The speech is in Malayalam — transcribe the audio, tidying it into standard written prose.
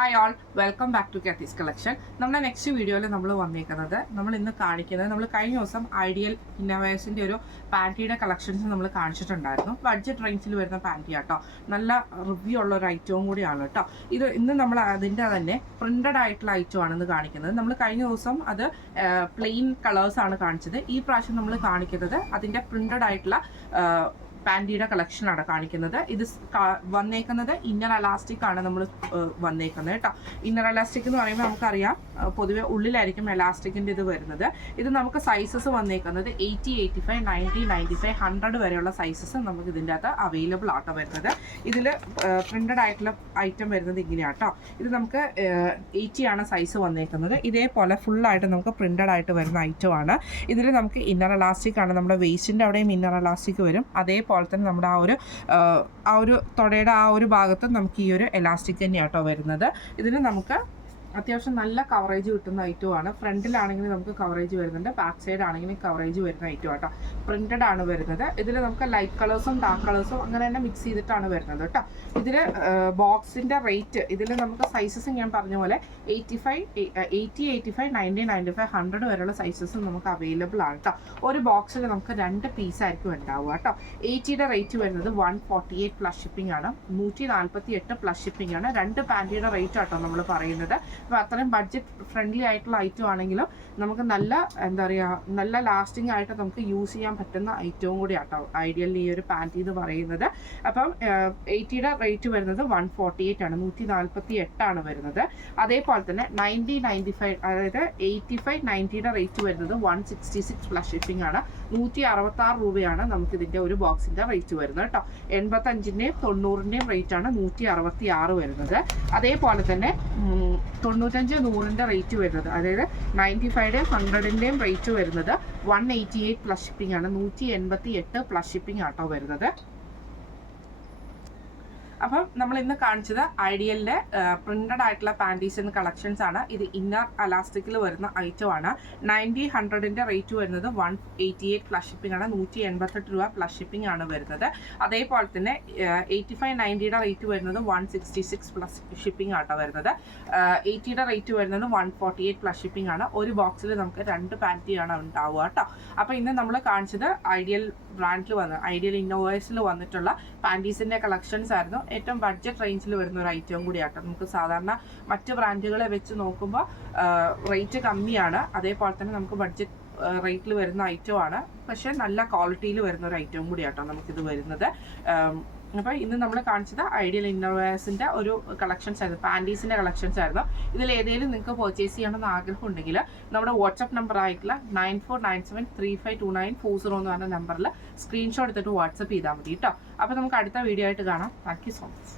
Hi all, welcome back to Kathy's collection. നമ്മുടെ നെക്സ്റ്റ് വീഡിയോയിൽ നമ്മൾ വന്നേക്കുന്നത് നമ്മൾ ഇന്ന് കാണിക്കുന്നത് നമ്മൾ കഴിഞ്ഞ ദിവസം ഐഡിയൽ ഇന്നോവേഴ്സിൻ്റെ ഒരു പാൻറ്റിയുടെ കളക്ഷൻസ് നമ്മൾ കാണിച്ചിട്ടുണ്ടായിരുന്നു. ബഡ്ജറ്റ് റേഞ്ചിൽ വരുന്ന പാൻറ്റി ആട്ടോ, നല്ല റിവ്യൂ ഉള്ള ഒരു ഐറ്റവും കൂടിയാണ് കേട്ടോ. ഇത് ഇന്ന് നമ്മൾ അതിൻ്റെ തന്നെ പ്രിൻ്റഡ് ആയിട്ടുള്ള ഐറ്റം ആണെന്ന് കാണിക്കുന്നത്. നമ്മൾ കഴിഞ്ഞ ദിവസം അത് പ്ലെയിൻ കളേഴ്സാണ് കാണിച്ചത്. ഈ പ്രാവശ്യം നമ്മൾ കാണിക്കുന്നത് അതിൻ്റെ പ്രിൻ്റഡ് ആയിട്ടുള്ള പാൻറ്റിയുടെ കളക്ഷനാണ് കാണിക്കുന്നത്. ഇത് വന്നേക്കുന്നത് ഇന്നർ അലാസ്റ്റിക് ആണ് നമ്മൾ വന്നേക്കുന്നത് കേട്ടോ. ഇന്നർ അലാസ്റ്റിക് എന്ന് പറയുമ്പോൾ നമുക്കറിയാം പൊതുവെ ഉള്ളിലായിരിക്കും എലാസ്റ്റിക്കിൻ്റെ ഇത് വരുന്നത്. ഇത് നമുക്ക് സൈസസ് വന്നേക്കുന്നത് 80, 85, 90, 95, 100 വരെയുള്ള സൈസസ് നമുക്ക് ഇതിൻ്റെ അകത്ത് അവൈലബിൾ ആട്ടോ വരുന്നത്. ഇതിൽ പ്രിൻ്റഡ് ആയിട്ടുള്ള ഐറ്റം വരുന്നത് ഇങ്ങനെയാണ് കേട്ടോ. ഇത് നമുക്ക് 80 ആണ് സൈസ് വന്നേക്കുന്നത്. ഇതേപോലെ ഫുള്ളായിട്ട് നമുക്ക് പ്രിൻ്റഡ് ആയിട്ട് വരുന്ന ഐറ്റമാണ്. ഇതിൽ നമുക്ക് ഇന്നർ അലാസ്റ്റിക് ആണ്, നമ്മുടെ വേസ്റ്റിൻ്റെ അവിടെയും ഇന്നർ അലാസ്റ്റിക് വരും. അതേപോലെ തന്നെ നമ്മുടെ ആ ഒരു തൊടയുടെ ആ ഒരു ഭാഗത്ത് നമുക്ക് ഈ ഒരു എലാസ്റ്റിക് തന്നെയാട്ടോ വരുന്നത്. ഇതിന് നമുക്ക് അത്യാവശ്യം നല്ല കവറേജ് കിട്ടുന്ന ഐറ്റമാണ്. ഫ്രണ്ടിലാണെങ്കിൽ നമുക്ക് കവറേജ് വരുന്നുണ്ട്, ബാക്ക് സൈഡ് ആണെങ്കിലും കവറേജ് വരുന്ന ഐറ്റം കേട്ടോ. പ്രിന്റഡ് ആണ് വരുന്നത്. ഇതിൽ നമുക്ക് ലൈറ്റ് കളേഴ്സും ഡാർക്ക് കളേഴ്സും അങ്ങനെ തന്നെ മിക്സ് ചെയ്തിട്ടാണ് വരുന്നത് കേട്ടോ. ഇതിൽ ബോക്സിൻ്റെ റേറ്റ് ഇതിൽ നമുക്ക് സൈസസ് ഞാൻ പറഞ്ഞ പോലെ 85, 85, 90, 95, 100 വരെയുള്ള സൈസസ് നമുക്ക് അവൈലബിൾ ആണ് കേട്ടോ. ഒരു ബോക്സിൽ നമുക്ക് 2 പീസായിരിക്കും ഉണ്ടാവുക കേട്ടോ. 80യുടെ റേറ്റ് വരുന്നത് 148 പ്ലസ് ഷിപ്പിംഗ് ആണ്, 148 പ്ലസ് ഷിപ്പിംഗ് ആണ്. 2 പാൻറ്റിയുടെ റേറ്റ് ആട്ടോ നമ്മൾ പറയുന്നത്. അപ്പോൾ അത്രയും ബഡ്ജറ്റ് ഫ്രണ്ട്ലി ആയിട്ടുള്ള ഐറ്റം ആണെങ്കിലും നമുക്ക് നല്ല എന്താ പറയുക, നല്ല ലാസ്റ്റിംഗ് ആയിട്ട് നമുക്ക് യൂസ് ചെയ്യാൻ പറ്റുന്ന ഐറ്റവും കൂടി ആട്ടോ ഐഡിയൽ ഈ ഒരു പാൻറ്റി എന്ന് പറയുന്നത്. അപ്പം 80യുടെ റേറ്റ് വരുന്നത് 148 ആണ്, 148 ആണ് വരുന്നത്. അതേപോലെ തന്നെ 90, 95 അതായത് 85, 90യുടെ റേറ്റ് വരുന്നത് 166 പ്ലസ് ഷിപ്പിംഗ് ആണ്, 166 രൂപയാണ് നമുക്ക് ഇതിൻ്റെ ഒരു ബോക്സിൻ്റെ റേറ്റ് വരുന്നത് കേട്ടോ. 85ൻ്റെയും 90ൻ്റെയും റേറ്റ് ആണ് 166 വരുന്നത്. അതേപോലെ തന്നെ 95, 100ൻ്റെ റേറ്റ് വരുന്നത്, അതായത് 95ൻ്റെയും 100ൻ്റെയും റേറ്റ് വരുന്നത് 188 പ്ലസ് ഷിപ്പിംഗ് ആണ്, 188 പ്ലസ് ഷിപ്പിംഗ് ആട്ടോ വരുന്നത്. അപ്പം നമ്മൾ ഇന്ന് കാണിച്ചത് ഐഡിയലിൻ്റെ പ്രിൻ്റഡ് ആയിട്ടുള്ള പാൻറ്റീസിൻ്റെ കളക്ഷൻസ് ആണ്. ഇത് ഇന്നർ അലാസ്റ്റിക്കിൽ വരുന്ന ഐറ്റം ആണ്. 90, 100ൻ്റെ റേറ്റ് വരുന്നത് 188 പ്ലസ് ഷിപ്പിംഗ് ആണ്, 188 രൂപ പ്ലസ് ഷിപ്പിംഗ് ആണ് വരുന്നത്. അതേപോലെ തന്നെ 85, 90യുടെ റേറ്റ് വരുന്നത് 166 പ്ലസ് ഷിപ്പിംഗ് ആട്ടോ വരുന്നത്. 80യുടെ റേറ്റ് വരുന്നത് 148 പ്ലസ് ഷിപ്പിംഗ് ആണ്. ഒരു ബോക്സിൽ നമുക്ക് 2 പാൻറ്റിയാണ് ഉണ്ടാവുക കേട്ടോ. അപ്പോൾ ഇന്ന് നമ്മൾ കാണിച്ചത് ഐഡിയൽ ബ്രാൻഡിൽ ഐഡിയൽ ഇന്നോവേഴ്സിൽ വന്നിട്ടുള്ള പാൻറ്റീസിൻ്റെ കളക്ഷൻസ് ആയിരുന്നു. ഏറ്റവും ബഡ്ജറ്റ് റേഞ്ചിൽ വരുന്ന ഒരു ഐറ്റവും കൂടിയാട്ടോ. നമുക്ക് സാധാരണ മറ്റ് ബ്രാൻഡുകളെ വെച്ച് നോക്കുമ്പോൾ റേറ്റ് കമ്മിയാണ്. അതേപോലെ തന്നെ നമുക്ക് ബഡ്ജറ്റ് റേറ്റിൽ വരുന്ന ഐറ്റമാണ്, പക്ഷേ നല്ല ക്വാളിറ്റിയിൽ വരുന്ന ഒരു ഐറ്റവും കൂടിയാട്ടോ നമുക്കിത് വരുന്നത്. അപ്പോൾ ഇന്ന് നമ്മൾ കാണിച്ചത് ഐഡിയൽ ഇന്നോവേഴ്സിൻ്റെ ഒരു കളക്ഷൻസ് ആയിരുന്നു, പാൻറ്റീസിൻ്റെ കളക്ഷൻസ് ആയിരുന്നു. ഇതിൽ ഏതെങ്കിലും നിങ്ങൾക്ക് പർച്ചേസ് ചെയ്യണമെന്ന് ആഗ്രഹം ഉണ്ടെങ്കിൽ നമ്മുടെ വാട്സപ്പ് നമ്പർ ആയിട്ടുള്ള 9497352940 എന്ന് പറഞ്ഞ നമ്പറിൽ സ്ക്രീൻഷോട്ട് എടുത്തിട്ട് വാട്സപ്പ് ചെയ്താൽ മതി കേട്ടോ. അപ്പോൾ നമുക്ക് അടുത്ത വീഡിയോ ആയിട്ട് കാണാം. Thank you so much.